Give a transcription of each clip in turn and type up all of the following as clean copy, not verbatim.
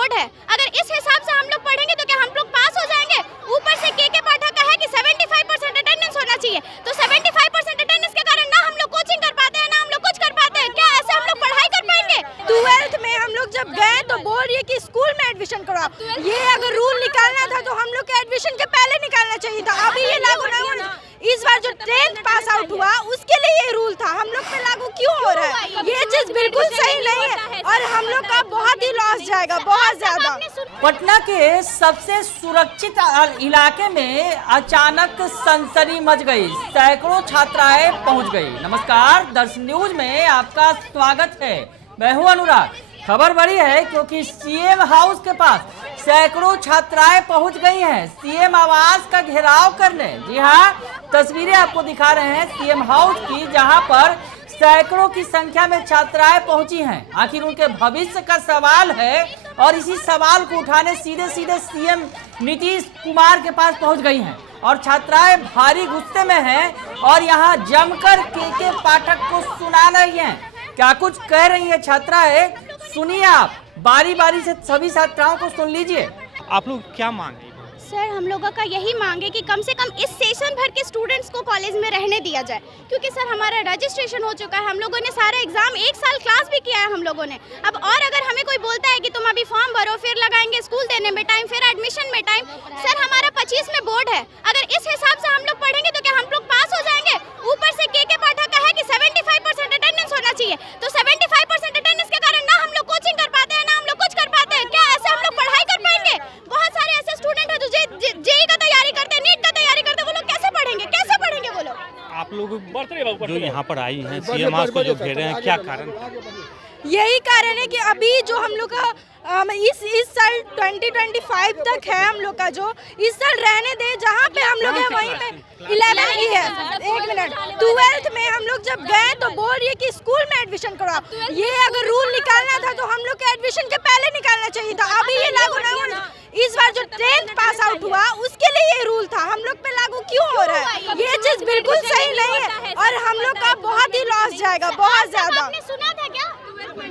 Board है, अगर इस हिसाब से हम लोग पढ़ेंगे तो क्या हम लोग पास हो जाएंगे? ऊपर से के पाठक का है कि 75% अटेंडेंस होना चाहिए, तो 75% अटेंडेंस के कारण ना हम लोग कोचिंग कर पाते हैं, ना हम लोग कुछ कर पाते हैं। क्या ऐसे हम लोग पढ़ाई कर पाएंगे? 12th में हम लोग जब गए तो बोल रही है कि स्कूल में एडमिशन कराओ। ये अगर रूल निकालना था तो हम लोग के एडमिशन के पहले निकालना चाहिए था। अभी ये लागू नहीं हुआ। इस बार जो 10th पास आउट हुआ उसके लिए ये रूल था, हम लोग पे लागू क्यों हो रहा है? ये चीज बिल्कुल सही नहीं है और हम लोग का बहुत ही लॉस जाएगा, बहुत ज्यादा। पटना के सबसे सुरक्षित इलाके में अचानक सनसनी मच गई, सैकड़ों छात्राएं पहुंच गई। नमस्कार, दर्श न्यूज में आपका स्वागत है, मैं हूं अनुराग। खबर बड़ी है क्योंकि सीएम हाउस के पास सैकड़ों छात्राएं पहुंच गई हैं सीएम आवास का घेराव करने। जी हां, तस्वीरें आपको दिखा रहे हैं सीएम हाउस की, जहां पर सैकड़ों की संख्या में छात्राएं पहुंची हैं। आखिर उनके भविष्य का सवाल है और इसी सवाल को उठाने सीधे सीधे सीएम नीतीश कुमार के पास पहुंच गई हैं और छात्राएं भारी गुस्से में हैं और यहां जमकर के पाठक को सुना रही हैं। क्या कुछ कह रही है छात्राएं, सुनिए आप। बारी बारी से सभी छात्राओं को सुन लीजिए। आप लोग क्या मांगे? सर, हम लोगों का यही मांग है कि कम से कम इस सेशन भर के स्टूडेंट्स को कॉलेज में रहने दिया जाए, क्योंकि सर हमारा रजिस्ट्रेशन हो चुका है, हम लोगों ने सारा एग्जाम 1 साल क्लास भी किया है हम लोगों ने। अब और अगर हमें कोई बोलता है कि तुम अभी फॉर्म भरो, फिर लगाएंगे स्कूल देने में टाइम, फिर एडमिशन में टाइम। सर, हमारा 25 में बोर्ड है, अगर इस हिसाब से हम लोग पढ़ेंगे तो क्या हम लोग पास हो जाएंगे? ऊपर से के पाठक का है कि 75% अटेंडेंस होना चाहिए, तो 75% अटेंडेंस के कारण ना हम लोग कोचिंग कर पाते हैं, ना हम लोग कुछ कर पाते हैं। क्या ऐसे हम लोग पढ़ाई कर पाएंगे? बहुत सारे ऐसे स्टूडेंट हैं जो जेईई का तैयारी करते हैं, नीट का तैयारी करते हैं, वो लोग कैसे पढ़ेंगे? कैसे पढ़ेंगे वो लोग? आप लोग जो यहाँ पर आई हैं सीएम हाउस को जो घेरे हैं, क्या कारण? यही कारण है कि अभी जो हम लोग का इस साल 2025 तक है हम लोग का, जो इस साल रहने दे जहाँ पे हम लोग है वहीं पे 11 की है। 1 मिनट, 12th में हम लोग जब गए तो बोल रही है कि स्कूल में एडमिशन कराओ। ये अगर रूल निकालना था तो हम लोग के एडमिशन के पहले निकालना चाहिए था। अभी ये लागू नहीं हुआ। इस बार जो 10th पास आउट हुआ उसके लिए ये रूल था, हम लोग पे लागू क्यों हो रहा है? ये चीज बिल्कुल सही नहीं है और हम लोग का बहुत ही लॉस जाएगा, बहुत ज्यादा। आपने सुना था क्या?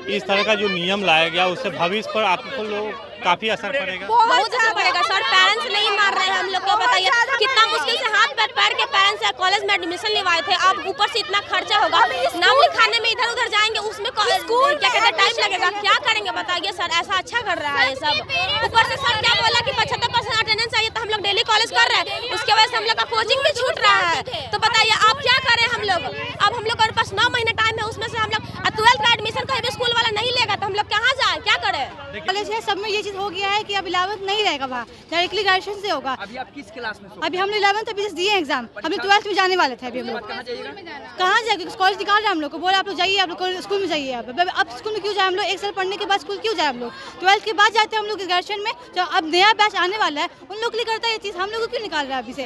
इस तरह का जो नियम लाया गया उससे भविष्य पर आपको लोग काफी असर पड़ेगा। बहुत असर पड़ेगा सर। पेरेंट्स नहीं मार रहे हैं हम लोग को, बताइए कितना मुश्किल से हाथ पैर पैर के पेरेंट्स कॉलेज में एडमिशन लिवाए थे। अब ऊपर से इतना खर्चा होगा, नाम लिखाने में इधर उधर जाएंगे, उसमें क्या कहते हैं टाइम लगेगा। क्या करेंगे बताइए सर? ऐसा अच्छा कर रहा है सब। ऊपर से सर क्या बोला कि 75% अटेंडेंस चाहिए, तो हम लोग डेली कॉलेज कर रहे हैं, उसके वजह से हम लोग का कोचिंग भी छूट रहा है। तो बताइए आप क्या करें हम लोग? अब हम लोग के पास 9 महीने टाइम है, उसमें से हम लोग 12th का एडमिशन कहीं भी स्कूल वाला नहीं लेगा, तो हम लोग कहाँ जाए, क्या करें? कॉलेज है, सब में ये चीज हो गया है कि अब 11th नहीं रहेगा, वहाँ डायरेक्टली ग्रेजुएशन से होगा। अभी आप किस क्लास में? अभी हम 11th अभी दिए एग्जाम, हम 12th में जाने वाले थे। अभी हम लोग कहाँ जाएंगे? कॉलेज निकाल रहे हैं हम लोग को, बोले आप लोग जाइए, आप लोग स्कूल में जाइए। अब स्कूल में क्यों जाए हम लोग? 1 साल पढ़ने के बाद स्कूल क्यों जाए हम लोग? 12th के बाद जाते हैं हम लोग ग्रेजुएशन में। जो अब नया बैच आने वाला है उन लोग के लिए करता है ये चीज, हम लोग को क्यों निकाल रहा है अभी से?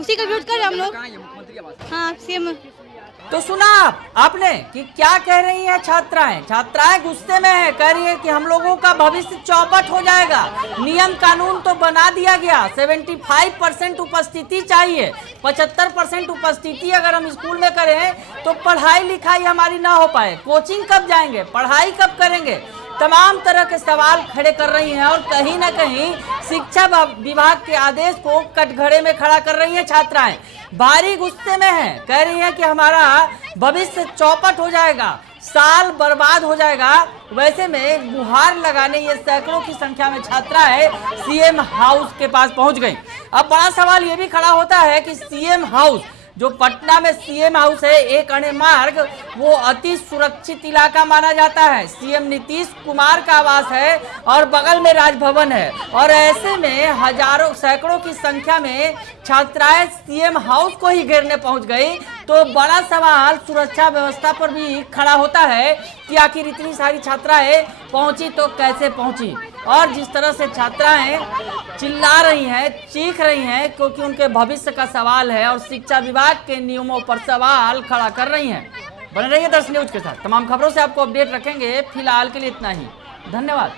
उसी का विरोध कर रहे हैं हम लोग। हाँ, सीएम। तो सुना आपने कि क्या कह रही हैं छात्राएं। छात्राएं गुस्से में है, कह रही है कि हम लोगों का भविष्य चौपट हो जाएगा। नियम कानून तो बना दिया गया, 75% उपस्थिति चाहिए। 75% उपस्थिति अगर हम स्कूल में करें तो पढ़ाई लिखाई हमारी ना हो पाए, कोचिंग कब जाएंगे, पढ़ाई कब करेंगे, तमाम तरह के सवाल खड़े कर रही हैं और कहीं ना कहीं शिक्षा विभाग के आदेश को कटघरे में खड़ा कर रही हैं छात्राएं। भारी गुस्से में हैं, कह रही हैं कि हमारा भविष्य चौपट हो जाएगा, साल बर्बाद हो जाएगा। वैसे में गुहार लगाने ये सैकड़ों की संख्या में छात्राएं सीएम हाउस के पास पहुंच गई। अब बड़ा सवाल ये भी खड़ा होता है कि सीएम हाउस, जो पटना में सीएम हाउस है, एक अणे मार्ग, वो अति सुरक्षित इलाका माना जाता है। सीएम नीतीश कुमार का आवास है और बगल में राजभवन है और ऐसे में हजारों सैकड़ों की संख्या में छात्राएं सीएम हाउस को ही घेरने पहुंच गई। तो बड़ा सवाल सुरक्षा व्यवस्था पर भी खड़ा होता है कि आखिर इतनी सारी छात्राएं पहुंची तो कैसे पहुंची। और जिस तरह से छात्राएं चिल्ला रही हैं, चीख रही हैं, क्योंकि उनके भविष्य का सवाल है और शिक्षा विभाग के नियमों पर सवाल खड़ा कर रही हैं। बने रहिए दर्श न्यूज के साथ, तमाम खबरों से आपको अपडेट रखेंगे। फिलहाल के लिए इतना ही, धन्यवाद।